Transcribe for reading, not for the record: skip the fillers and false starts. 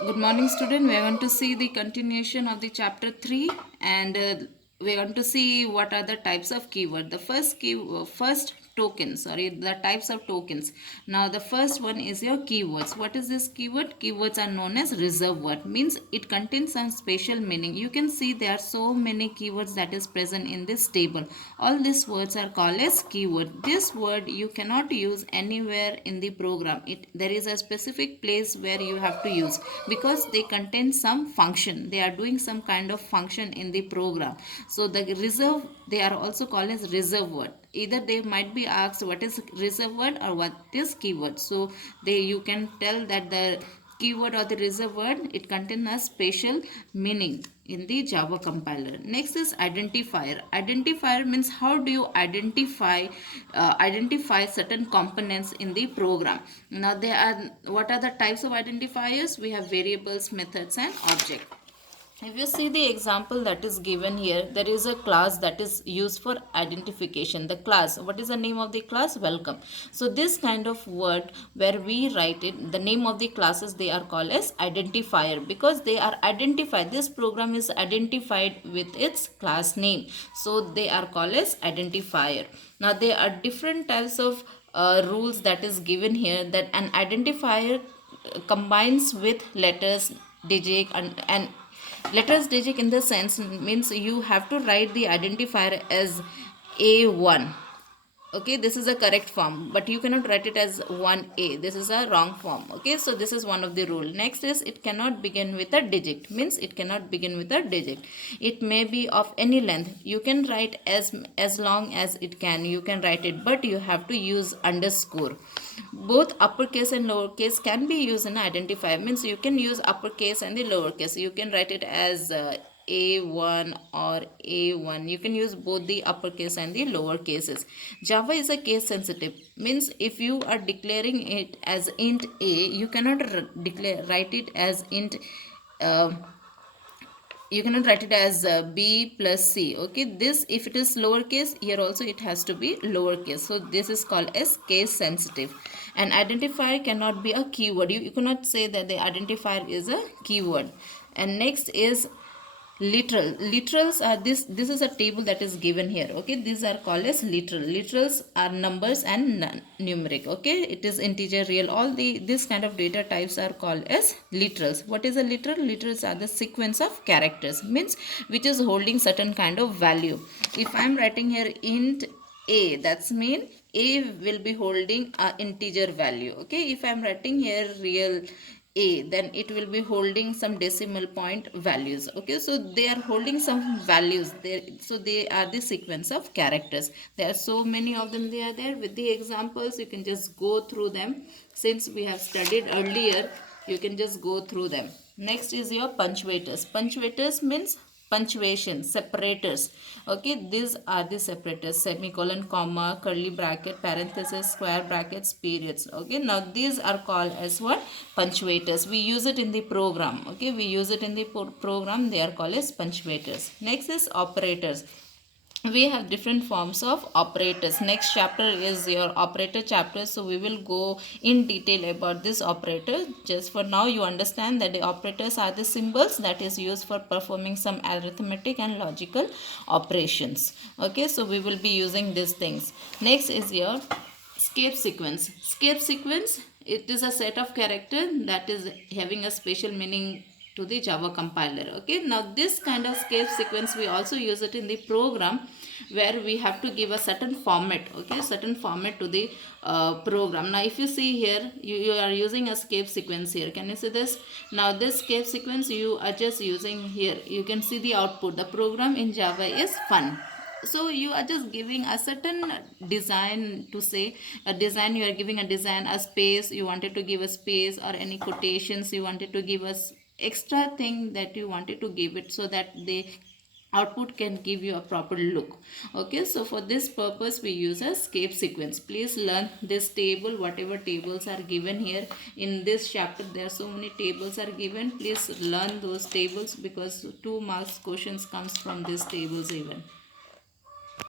Good morning, student. We are going to see the continuation of the chapter 3, and we are going to see what are the types of keyword. The first token, sorry, the types of tokens. Now, the first one is your keywords. What is this keyword? Keywords are known as reserved word. Means it contains some special meaning. You can see there are so many keywords that is present in this table. All these words are called as keyword. This word you cannot use anywhere in the program. There is a specific place where you have to use, because they contain some function. They are doing some kind of function in the program. So the reserve, they are also called as reserve word. Either they might be asked what is reserve word or what is keyword. So they, you can tell that the keyword or the reserve word, it contains a special meaning in the Java compiler. Next is identifier. Identifier means how do you identify certain components in the program. Now there are, what are the types of identifiers? We have variables, methods, and object. If you see the example that is given here, there is a class that is used for identification. The class, what is the name of the class? Welcome. So this kind of word where we write it, the name of the classes, they are called as identifier, because they are identified. This program is identified with its class name. So they are called as identifier. Now there are different types of rules that is given here, that an identifier combines with letters, digit, and letters digit in the sense means you have to write the identifier as A1. Okay, this is a correct form, but you cannot write it as 1A. This is a wrong form. Okay, so this is one of the rule. Next is it cannot begin with a digit. Means it cannot begin with a digit. It may be of any length. You can write as long as it can. You can write it, but you have to use underscore. Both uppercase and lowercase can be used in identifier. Means you can use uppercase and the lowercase. You can write it as A1 or A1. You can use both the uppercase and the lower cases. Java is a case sensitive. Means if you are declaring it as int A, you cannot write it as int uh, you cannot write it as b plus c. Okay, this, if it is lowercase, here also it has to be lowercase. So this is called as case sensitive. An identifier cannot be a keyword. You cannot say that the identifier is a keyword. And next is literals are this is a table that is given here. Okay, these are called as literals are numbers and numeric. Okay, it is integer, real, all the this kind of data types are called as literals. What is a literal? Literals are the sequence of characters, means which is holding certain kind of value. If I am writing here int a, that's mean a will be holding a integer value. Okay, if I am writing here real a, then it will be holding some decimal point values. Okay, so they are holding some values there. So they are the sequence of characters. There are so many of them, they are there. With the examples you can just go through them. Since we have studied earlier, you can just go through them. Next is your punctuators. Punctuators means punctuation, separators. Okay, these are the separators: semicolon, comma, curly bracket, parenthesis, square brackets, periods. Okay, now these are called as what? Punctuators. We use it in the program. Okay, we use it in the program. They are called as punctuators. Next is operators. We have different forms of operators. Next chapter is your operator chapter, so we will go in detail about this operator. Just for now, you understand that the operators are the symbols that is used for performing some arithmetic and logical operations. Okay, so we will be using these things. Next is your escape sequence. Escape sequence, it is a set of character that is having a special meaning to the Java compiler. Okay, now this kind of escape sequence we also use it in the program, where we have to give a certain format. Okay, certain format to the program. Now if you see here, you are using a escape sequence here. Can you see this? Now this escape sequence you are just using here. You can see the output. The program in Java is fun. So you are just giving a certain design, to say a design, you are giving a design, a space, you wanted to give a space, or any quotations you wanted to give us extra thing that you wanted to give it, so that the output can give you a proper look. Okay, so for this purpose we use a escape sequence. Please learn this table, whatever tables are given here in this chapter. There are so many tables are given. Please learn those tables, because 2 marks questions comes from these tables even.